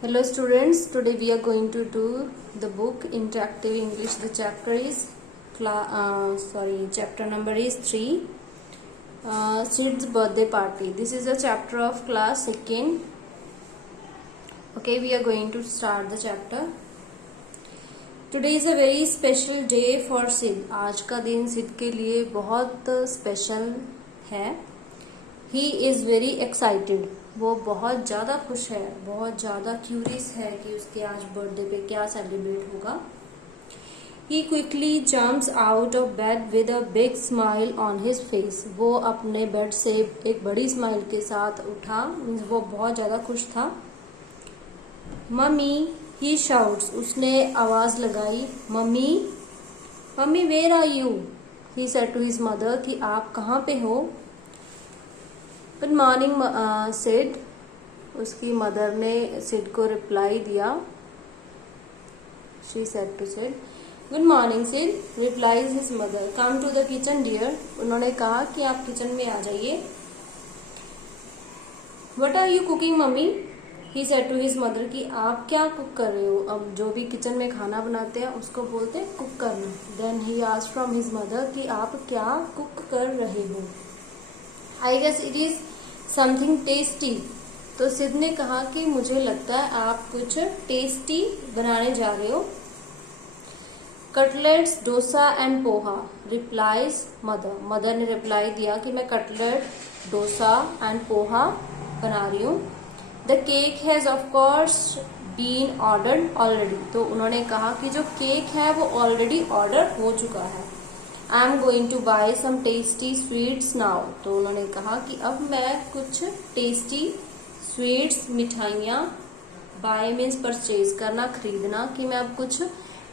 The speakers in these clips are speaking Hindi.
Hello students, today we are going to do the book Interactive English. The chapter is chapter number is 3, Sid's birthday party. This is a chapter of class 2nd. Okay, we are going to start the chapter. Today is a very special day for Sid. आज का दिन सिद के लिए बहुत स्पेशल है. He is very excited. वो बहुत ज़्यादा खुश है, बहुत ज़्यादा क्यूरियस है कि उसके आज बर्थडे पे क्या सेलिब्रेट होगा. He quickly jumps out of bed with a big smile on his face. वो अपने बेड से एक बड़ी स्माइल के साथ उठा, वो बहुत ज़्यादा खुश था. Mummy, he shouts. उसने आवाज़ लगाई, mummy, mummy where are you? He said to his mother कि आप कहाँ पे हो? Good morning Sid. उसकी मदर ने सिड को रिप्लाई दिया. She said to Sid, good morning Sid. Replies his mother, come to the kitchen dear. उन्होंने कहा कि आप किचन में आ जाइए. What are you cooking mummy? He said to his mother कि आप क्या कुक कर रहे हो. अब जो भी किचन में खाना बनाते हैं उसको बोलते हैं कुक करना. Then he asked from his mother कि आप क्या कुक कर रहे हो. I guess it is something tasty. तो सिद ने कहा कि मुझे लगता है आप कुछ टेस्टी बनाने जा रहे हो. Cutlets, dosa and poha. Replies mother. Mother ने रिप्लाई दिया कि मैं कटलेट, डोसा एंड पोहा बना रही हूँ. The cake has of course been ordered already. तो उन्होंने कहा कि जो केक है वो ऑलरेडी ऑर्डर हो चुका है. I am going to buy some tasty sweets now. तो उन्होंने कहा कि अब मैं कुछ टेस्टी स्वीट्स, मिठाइयाँ, बाय मीन्स परचेज करना, खरीदना, कि मैं अब कुछ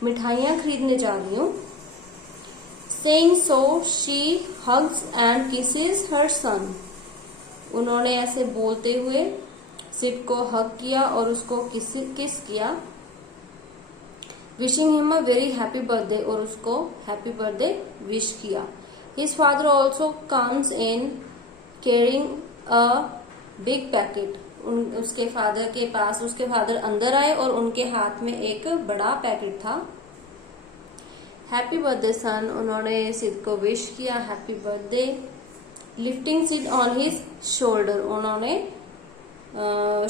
मिठाइयाँ खरीदने जा रही हूँ. Saying so she hugs and kisses her son. उन्होंने ऐसे बोलते हुए सिड को हग किया और उसको किस किया. Wishing him a very happy birthday. और उसको हैप्पी बर्थडे विश किया. His father also comes in carrying a big packet. उसके फादर के पास, उसके फादर अंदर आए और उनके हाथ में एक बड़ा पैकेट था. Happy birthday son. उन्होंने सिड को विश किया happy birthday. Lifting Sid on his shoulder. उन्होंने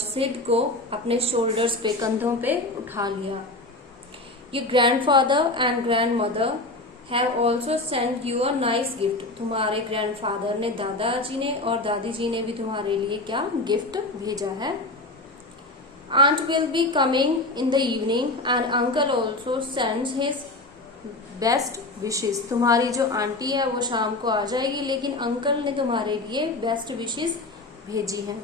सिड को अपने शोल्डर्स पे, कंधों पे उठा लिया. Your grandfather and grandmother have also sent you a nice gift. तुम्हारे ग्रैंडफादर ने, दादाजी ने और दादी जी ने भी तुम्हारे लिए क्या गिफ्ट भेजा है. Aunt will be coming in the evening and uncle also sends his best wishes. तुम्हारी जो आंटी है वो शाम को आ जाएगी, लेकिन अंकल ने तुम्हारे लिए बेस्ट विशेस भेजी हैं.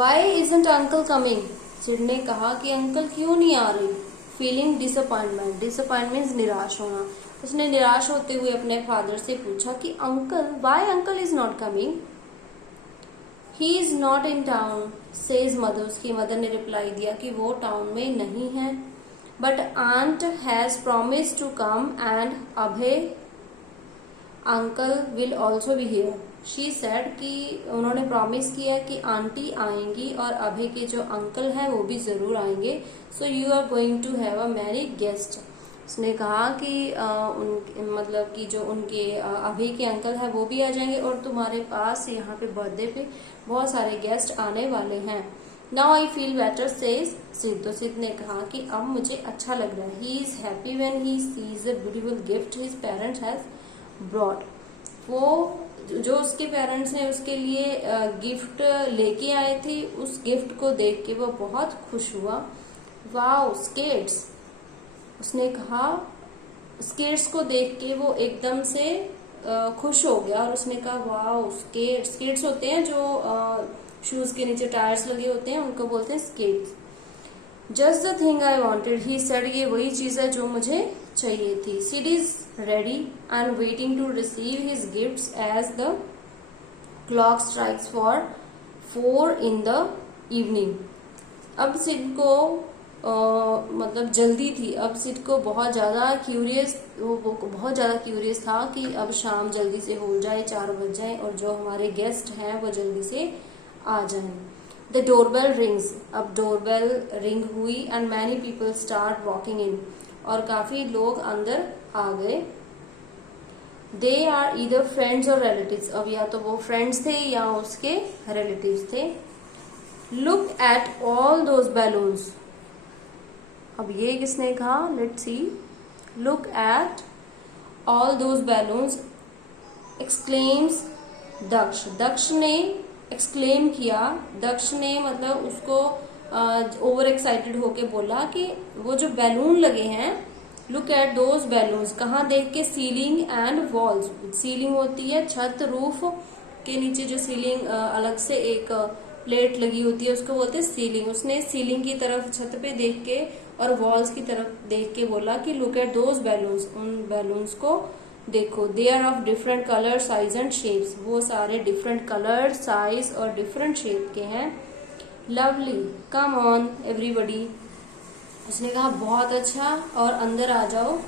Why isn't uncle coming? Sid ने कहा कि अंकल क्यों नहीं आ रही. Feeling disappointment. डिसअपॉइंटमेंट निराश होना. उसने निराश होते हुए अपने फादर से पूछा कि uncle, why uncle is not coming. He is not in town says mother. उसकी मदर ने रिप्लाई दिया कि वो टाउन में नहीं है. But aunt has promise to come and Abhay uncle will also be here. She said कि उन्होंने प्रॉमिस किया कि आंटी आएंगी और अभय के जो अंकल हैं वो भी जरूर आएंगे. So you are going to have a many guest. उसने कहा कि मतलब कि जो उनके अभय के अंकल हैं वो भी आ जाएंगे और तुम्हारे पास यहाँ पे बर्थडे पे बहुत सारे गेस्ट आने वाले हैं. Now I feel better says Sid. तो सिद ने कहा कि अब मुझे अच्छा लग रहा है. He is happy when he sees a beautiful gift his parents has brought. वो जो उसके पेरेंट्स ने उसके लिए गिफ्ट लेके आए थे, उस गिफ्ट को देख के वो बहुत खुश हुआ. Wow skates. उसने कहा स्केट्स को देख के वो एकदम से खुश हो गया और उसने कहा वाओ स्केट्स. स्केट्स होते हैं जो शूज के नीचे टायर्स लगे होते हैं, उनको बोलते हैं skates. Just the thing I wanted. He said, ये वही चीज है जो मुझे चाहिए थी. Sid is ready and waiting to receive his gifts as the clock strikes for 4 in the evening. अब सिड को मतलब जल्दी थी. अब सिड को बहुत ज्यादा क्यूरियस था कि अब शाम जल्दी से हो जाए, 4 बज जाए और जो हमारे गेस्ट हैं वो जल्दी से आ जाएं. द डोरबेल रिंग्स, अब डोरबेल रिंग हुई and many people start walking in, और काफी लोग अंदर आ गए। दे आर ईदर फ्रेंड्स और रिलेटिव्स, अब या तो वो फ्रेंड्स थे या उसके रिलेटिव्स थे। Look at all those balloons, अब ये किसने कहा, let's see. Look at all those balloons exclaims Daksh, Daksh ने एक्सक्लेम किया, दक्ष ने मतलब उसको ओवर एक्साइटेड होके बोला कि वो जो बैलून लगे हैं, लुक एट दोज बैलून्स, कहाँ देख के, सीलिंग एंड वॉल्स, सीलिंग होती है छत, रूफ के नीचे जो सीलिंग अलग से एक प्लेट लगी होती है उसको बोलते हैं सीलिंग। उसने सीलिंग की तरफ छत पे देख के और वॉल्स की तरफ देख के बोला कि लुक एट दोज बैलून्स, उन बैलून्स को देखो। They are of different colour size and shapes, वो सारे डिफरेंट कलर साइज और डिफरेंट शेप के हैं। लवली, कम ऑन एवरीबडी, उसने कहा बहुत अच्छा, और अंदर आ जाओ,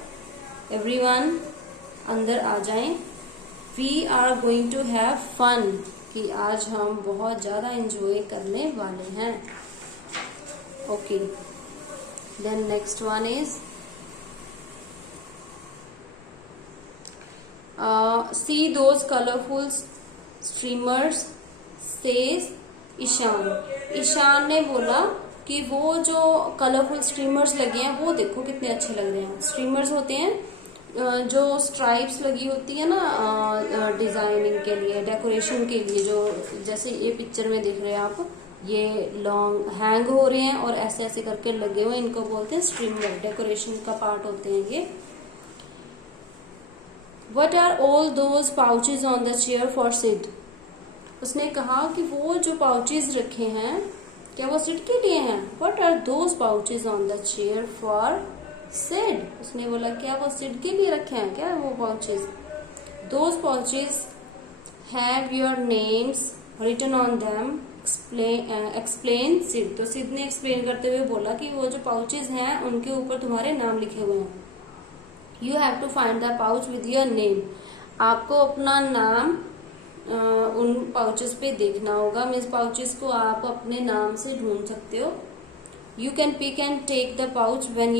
एवरीवन अंदर आ जाएं। We are going to have fun, कि आज हम बहुत ज्यादा एंजॉय करने वाले हैं। Okay, then next one is see those colourful streamers says Ishan, Ishan ने बोला कि वो जो कलरफुल स्ट्रीमर्स लगे हैं वो देखो कितने अच्छे लग रहे हैं। स्ट्रीमर्स होते हैं जो स्ट्राइप्स लगी होती है ना डिजाइनिंग के लिए, डेकोरेशन के लिए, जो जैसे ये पिक्चर में देख रहे हैं आप, ये लॉन्ग हैंग हो रहे हैं और ऐसे ऐसे करके लगे हुए, इनको बोलते हैं स्ट्रीमर, डेकोरेशन का पार्ट होते हैं ये। What are all those pouches on the chair for Sid? उसने कहा कि वो जो पाउचेज रखे हैं क्या वो सिड के लिए हैं? What are those pouches on the chair for Sid? उसने बोला क्या वो सिड के लिए रखे हैं क्या वो pouches? Those pouches have your names written on them. Explain Sid. तो सिड ने एक्सप्लेन करते हुए बोला कि वो जो पाउचेज हैं उनके ऊपर तुम्हारे नाम लिखे हुए हैं। You have to find the pouch with your name. आपको अपना नाम उन पाउचेस पे देखना होगा, मीन्स पाउचेस को आप अपने नाम से ढूंढ सकते हो। You can pick and take the pouch when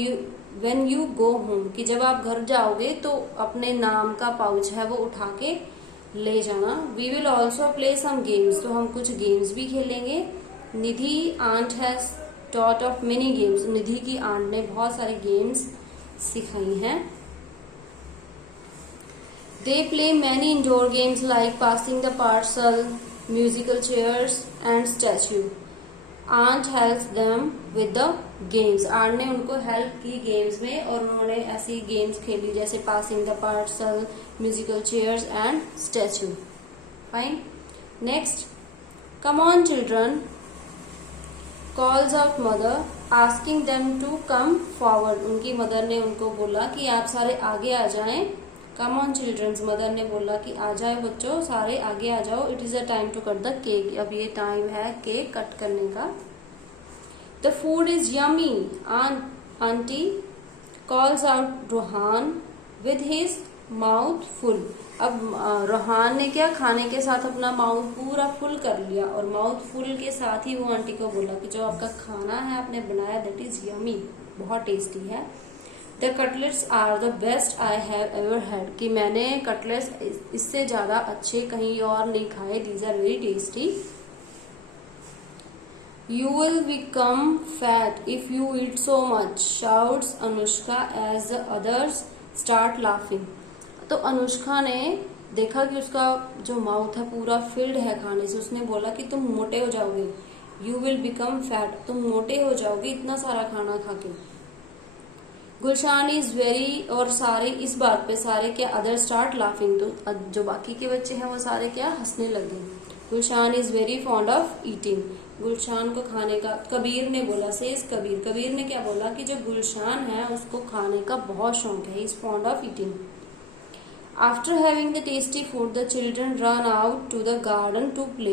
you go home, कि जब आप घर जाओगे तो अपने नाम का पाउच है वो उठा के ले जाना। We will also play some games, तो हम कुछ गेम्स भी खेलेंगे। Nidhi aunt has taught of many games, Nidhi की आंट ने बहुत सारे गेम्स सिखाई हैं। They play many indoor games like passing the parcel, musical chairs and statue. Aunt helps them with the games. Aunt ने उनको हेल्प की गेम्स में और उन्होंने ऐसी गेम्स खेली जैसे passing the parcel, musical chairs and statue. Fine. Next, come on children, calls out mother, asking them to come forward. उनकी मदर ने उनको बोला कि आप सारे आगे आ जाएं। कम ऑन चिल्ड्रंस, मदर ने बोला कि आ जाए बच्चों सारे आगे आ जाओ। It is a time to cut the cake, अब ये टाइम है केक कट करने का। The food is yummy, aunty calls out Rohan with his mouth full. अब रोहान ने क्या खाने के साथ अपना माउथ पूरा फुल कर लिया और माउथ फुल के साथ ही वो आंटी को बोला कि जो आपका खाना है आपने बनाया दैट इज यमी, बहुत टेस्टी है। The cutlets are the best I have ever had, कि मैंने कटलेट्स इससे ज्यादा अच्छे कहीं और नहीं खाए। These are very tasty. You will become fat if you eat so much, shouts Anushka as the others start laughing. तो अनुष्का ने देखा कि उसका जो माउथ है पूरा फिल्ड है खाने से, उसने बोला कि तुम मोटे हो जाओगे। यू विल बिकम फैट, तुम मोटे हो जाओगे इतना सारा खाना खा के। गुलशान इज वेरी, और सारे इस बात पे सारे क्या अदर स्टार्ट लाफिंग, तो जो बाकी के बच्चे हैं वो सारे क्या हंसने लगे। Gulshan is very fond of eating, Gulshan को खाने का, कबीर ने बोला सेज कबीर, कबीर ने क्या बोला कि जो गुलशान है उसको खाने का बहुत शौक है, is fond of eating. After having the tasty food the children run out to the garden to play.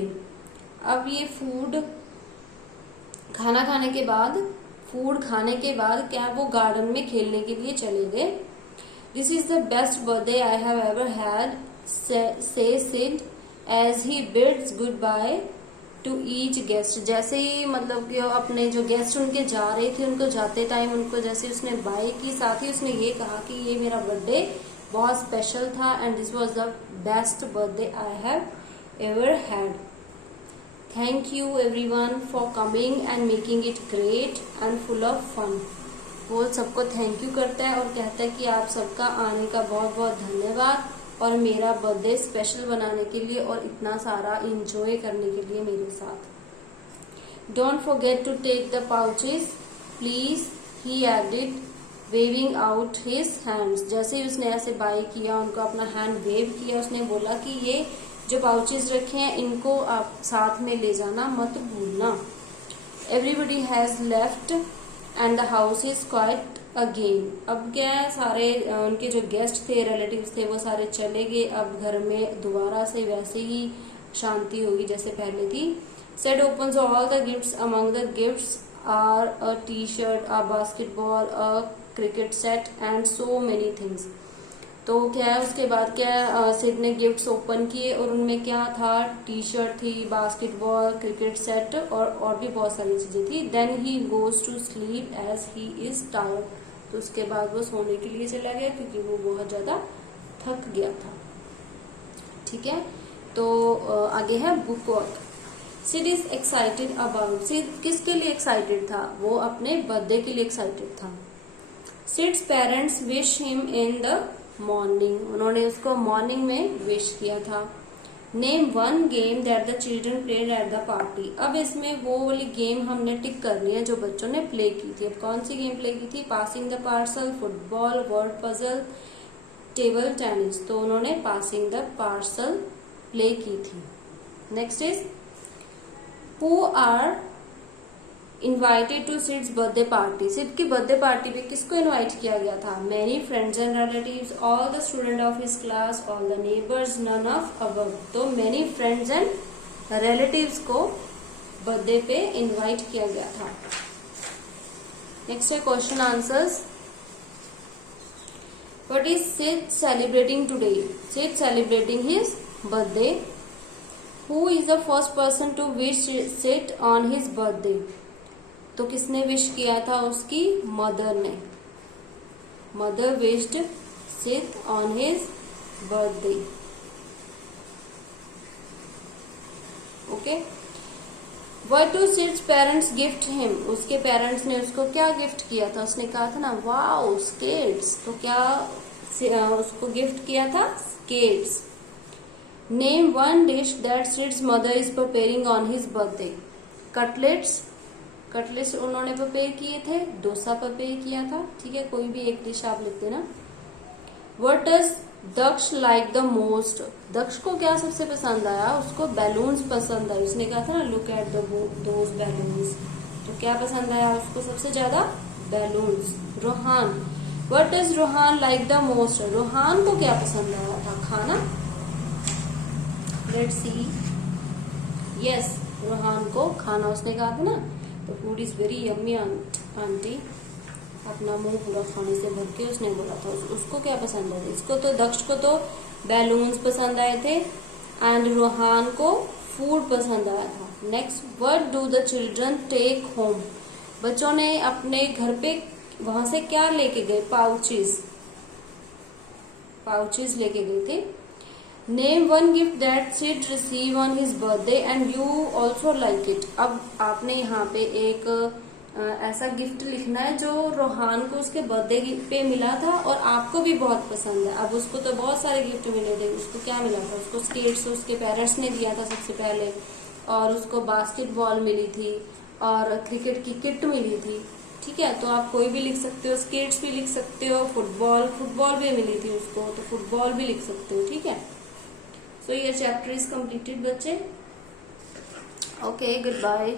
अब ये खाना खाने के बाद फूड खाने के बाद क्या वो गार्डन में खेलने के लिए चले गए। This is the best birthday I have ever had, says Sid as he bids goodbye to each guest, जैसे ही मतलब कि अपने जो गेस्ट उनके जा रहे थे उनको जाते टाइम उनको जैसे उसने बाय की, साथ ही उसने ये कहा कि ये मेरा बर्थडे बहुत स्पेशल था and this was the best birthday I have ever had. Thank you everyone for coming and making it great and full of fun. वो सबको थैंक यू करता है और कहता है कि आप सबका आने का बहुत बहुत धन्यवाद और मेरा बर्थडे स्पेशल बनाने के लिए और इतना सारा इंजॉय करने के लिए मेरे साथ। Don't forget to take the pouches please, he added waving out his hands. जैसे ही उसने ऐसे बाय किया, उनको अपना हैंड वेव किया, उसने बोला कि ये जो पाउचेस रखे हैं इनको आप साथ में ले जाना, मत भूलना। Everybody has left and the house is quite again. अब क्या है, सारे उनके जो गेस्ट थे, रिलेटिव्स थे, वो सारे चले गए। अब घर में दोबारा से वैसे ही शांति होगी जैसे पहले थी। Said opens all the gifts, among the gifts are a T shirt, a basketball, a cricket set and so many things. तो क्या है, उसके बाद क्या है, सिड ने गिफ्ट्स ओपन किए और उनमें क्या था, टी शर्ट थी, बास्केटबॉल, क्रिकेट सेट और भी बहुत सारी चीजें थी। Then he goes to sleep as he is tired. तो उसके बाद वो सोने के लिए चला गया क्योंकि वो बहुत ज्यादा थक गया था। ठीक है, तो आगे है book work. Sid is excited about, Sid किसके लिए एक्साइटेड था, वो अपने बर्थडे के लिए एक्साइटेड था। Seeds parents wish him in the morning, उन्होंने उसको मॉर्निंग में विश किया था। Name one game that the children played at the party. अब इसमें वो वाली गेम हमने टिक करनी है जो बच्चों ने प्ले की थी। अब कौन सी गेम प्ले की थी, passing the parcel, football, word puzzle, table tennis. तो उन्होंने पासिंग द पार्सल प्ले की थी। Next is who are invited to Sid's birthday party. Sid की बर्थडे पार्टी पे किसको इनवाइट किया गया था, many friends and relatives, all the student of his class, all the neighbours, none of above. तो मैनी फ्रेंड्स एंड रिलेटिव्स को बर्थडे पे इनवाइट किया गया था। नेक्स्ट है question answers. What is Sid celebrating today, Sid celebrating his birthday. Who is the first person to wish Sid on his birthday. तो किसने विश किया था, उसकी मदर ने। Mother wished Sid on his birthday. Okay, what do Sid's parents gift him, उसके पेरेंट्स ने उसको क्या गिफ्ट किया था, उसने कहा था ना वाओ स्केट्स। तो क्या उसको गिफ्ट किया था, skates. Name one dish that seeds mother is preparing on his birthday. Cutlets, cutlets उन्होंने प्रिपेयर किए थे, डोसा प्रिपेयर किया था। ठीक है, कोई भी एक डिश आप लिख देना। What does Daksh like the most, Daksh को क्या सबसे पसंद आया, उसको बैलून्स पसंद आए। उसने कहा था ना लुक एट दोज बैलून्स। तो क्या पसंद आया उसको सबसे ज्यादा, balloons. Rohan, what does Rohan like the most, Rohan को क्या पसंद आया था, खाना। लेट्स सी, यस रोहान को खाना, उसने कहा था ना। तो food is very yummy aunty, अपना मुंह पूरा खाने से भर के उसने बोला था। उसको क्या पसंद आया, इसको तो दक्ष को तो बैलून्स पसंद आए थे एंड रोहान को फूड पसंद आया था। Next, what do the children take home, बच्चों ने अपने घर पे वहां से क्या लेके गए, पाउचेस, पाउचेस लेके गए थे। Name one gift that Sid receive on his birthday and you also like it. अब आपने यहाँ पे एक ऐसा गिफ्ट लिखना है जो रोहान को उसके बर्थडे पे मिला था और आपको भी बहुत पसंद है। अब उसको तो बहुत सारे गिफ्ट मिले थे, उसको क्या मिला था, उसको स्केट्स उसके पेरेंट्स ने दिया था सबसे पहले, और उसको बास्केटबॉल मिली थी और क्रिकेट की किट मिली थी। ठीक है, तो आप कोई भी लिख सकते हो, स्केट्स भी लिख सकते हो, फुटबॉल भी मिली थी उसको, तो फुटबॉल भी लिख सकते हो। ठीक है, so your chapter is completed बच्चे। Okay, goodbye.